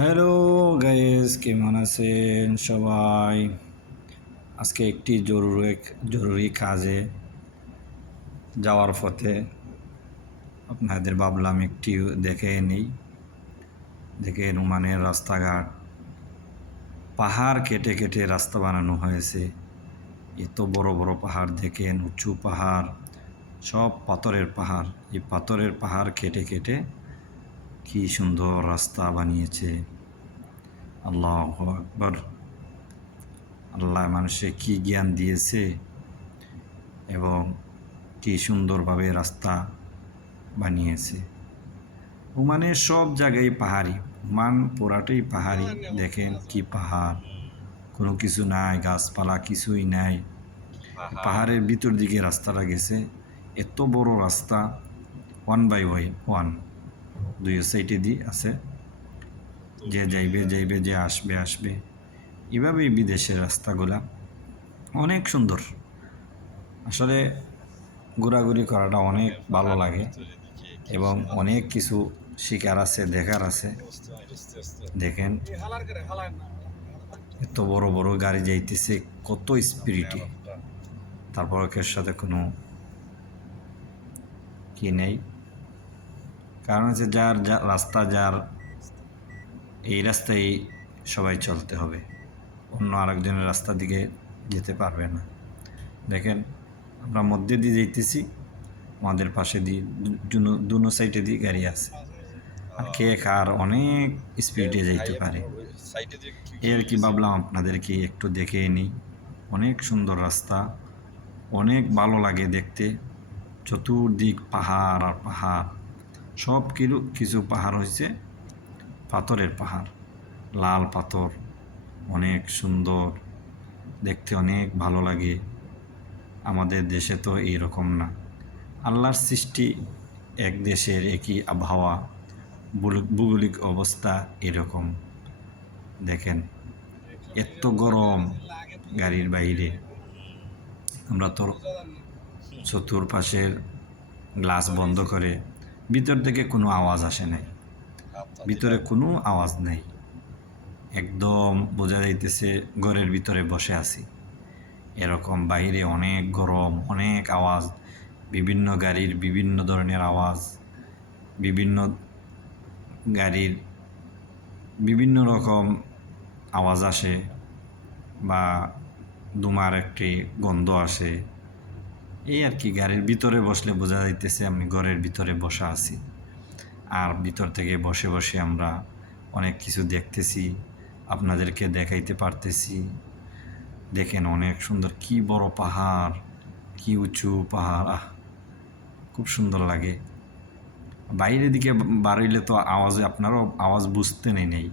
Hello guys, কেমন আছেন সবাই? আজকে একটি জরুরি কাজে যাওয়ার পথে আপনাদের ভাবলাম একটি দেখে রোমানের রাস্তাঘাট, পাহাড় কেটে কেটে রাস্তা বানানো হয়েছে। এত বড় বড় পাহাড় দেখেন, উঁচু পাহাড়, সব পাথরের পাহাড়। এই পাথরের পাহাড় কেটে কেটে কি সুন্দর রাস্তা বানিয়েছে। আল্লাহু আকবার। আল্লাহ মানুষে কি জ্ঞান দিয়েছে এবং কি সুন্দরভাবে রাস্তা বানিয়েছে। ওমানের সব জায়গায় পাহাড়ি, ওমান পুরাটাই পাহাড়ি। দেখেন কি পাহাড়, কোনো কিছু নাই, গাছপালা কিছুই নাই। পাহাড়ের ভিতর দিকে রাস্তাটা গেছে, এত বড় রাস্তা, 1 by 1, দুই সাইডে দিয়ে আছে। যে যাইবে, যে আসবে। এভাবেই বিদেশের রাস্তাগুলা অনেক সুন্দর। আসলে ঘোরাঘুরি করাটা অনেক ভালো লাগে এবং অনেক কিছু শিকার আছে, দেখার আছে। দেখেন এত বড় বড় গাড়ি যাইতেছে কত স্পিরিটে, তারপর এর সাথে কোনো কি নেই। কারণ হচ্ছে যার রাস্তা, এই রাস্তায় সবাই চলতে হবে, অন্য আরেকজনের রাস্তা দিকে যেতে পারবে না। দেখেন আমরা মধ্যে দিয়ে যাইতেছি, আমাদের পাশে দিয়ে দুনো সাইডে দিয়ে গাড়ি আছে, আর কে কার অনেক স্পিডে যাইতে পারে। এর কি ভাবলাম আপনাদেরকে একটু দেখে নিই। অনেক সুন্দর রাস্তা, অনেক ভালো লাগে দেখতে। চতুর্দিক পাহাড় আর পাহাড়, সব কিছু পাহাড় হয়েছে পাথরের পাহাড়, লাল পাথর, অনেক সুন্দর দেখতে, অনেক ভালো লাগে। আমাদের দেশে তো এইরকম না। আল্লাহর সৃষ্টি, এক দেশের একই আবহাওয়া, ভৌগোলিক অবস্থা এরকম। দেখেন এত গরম গাড়ির বাইরে, আমরা তো চতুর্পাশের গ্লাস বন্ধ করে, ভিতর থেকে কোনো আওয়াজ আসে নাই, ভিতরে কোনো আওয়াজ নেই, একদম বোঝা যাইতেছে ঘরের ভিতরে বসে আছি এরকম। বাইরে অনেক গরম, অনেক আওয়াজ, বিভিন্ন গাড়ির বিভিন্ন ধরনের আওয়াজ, বিভিন্ন গাড়ির বিভিন্ন রকম আওয়াজ আসে, বা ধোঁয়ার একটি গন্ধ আসে। এই আর কি, গাড়ির ভিতরে বসলে বোঝা যাইতেছে আমি ঘরের ভিতরে বসা আছি, আর ভিতর থেকে বসে বসে আমরা অনেক কিছু দেখতেছি, আপনাদেরকে দেখাইতে পারতেছি। দেখেন অনেক সুন্দর, কি বড় পাহাড়, কি উঁচু পাহাড়, খুব সুন্দর লাগে। বাইরের দিকে বাড়াইলে তো আওয়াজে আপনারও আওয়াজ বুঝতে নেই,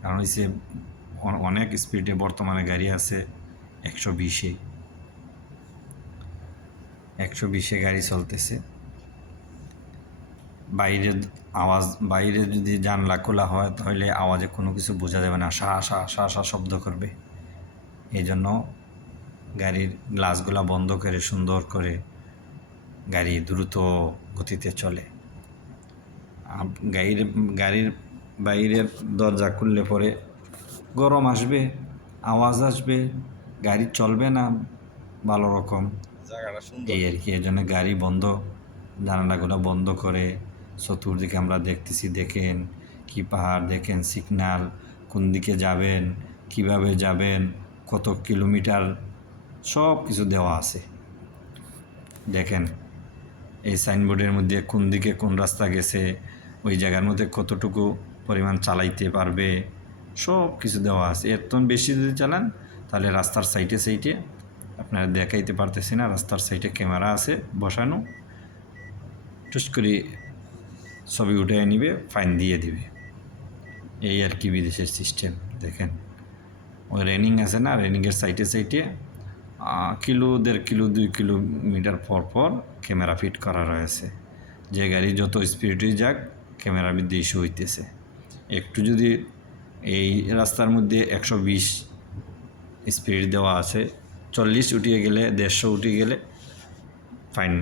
কারণ হচ্ছে অনেক স্পিডে বর্তমানে গাড়ি আছে, 120-এ গাড়ি চলতেছে। বাইরে যদি জানলা খোলা হয় তাহলে আওয়াজে কোনো কিছু বোঝা যাবে না, শা শব্দ করবে। এই জন্য গাড়ির গ্লাসগুলা বন্ধ করে সুন্দর করে গাড়ি দ্রুত গতিতে চলে। গাড়ির বাইরের দরজা খুললে পরে গরম আসবে, আওয়াজ আসবে, গাড়ি চলবে না ভালো রকম। এই আর কি, এই জন্য গাড়ি বন্ধ, জানালাগুলো বন্ধ করে চতুর্দিকে আমরা দেখতেছি। দেখেন কি পাহাড়, দেখেন সিগন্যাল, কোন দিকে যাবেন, কিভাবে যাবেন, কত কিলোমিটার, সব কিছু দেওয়া আছে। দেখেন এই সাইনবোর্ডের মধ্যে কোন দিকে কোন রাস্তা গেছে, ওই জায়গার মধ্যে কতটুকু পরিমাণ চালাইতে পারবে, সব কিছু দেওয়া আছে। এর তো বেশি যদি চালান তাহলে রাস্তার সাইডে আপনারা দেখাইতে পারতেছি না, রাস্তার সাইডে ক্যামেরা আছে বসানো, টুস করে ছবি উঠে নিবে, ফাইন দিয়ে দিবে। এই আর কি বিদেশের সিস্টেম। দেখেন ওই রেনিং আছে না, রেনিংয়ের সাইডে 1.5 কিলো 2 কিলোমিটার পর ক্যামেরা ফিট করা রয়েছে। যে গাড়ি যত স্পিডে যাক ক্যামেরার মধ্যে ইস্যু হইতেছে। একটু যদি এই রাস্তার মধ্যে 120 স্পিড দেওয়া আছে, 40 উঠিয়ে গেলে, 150 উঠে গেলে ফাইন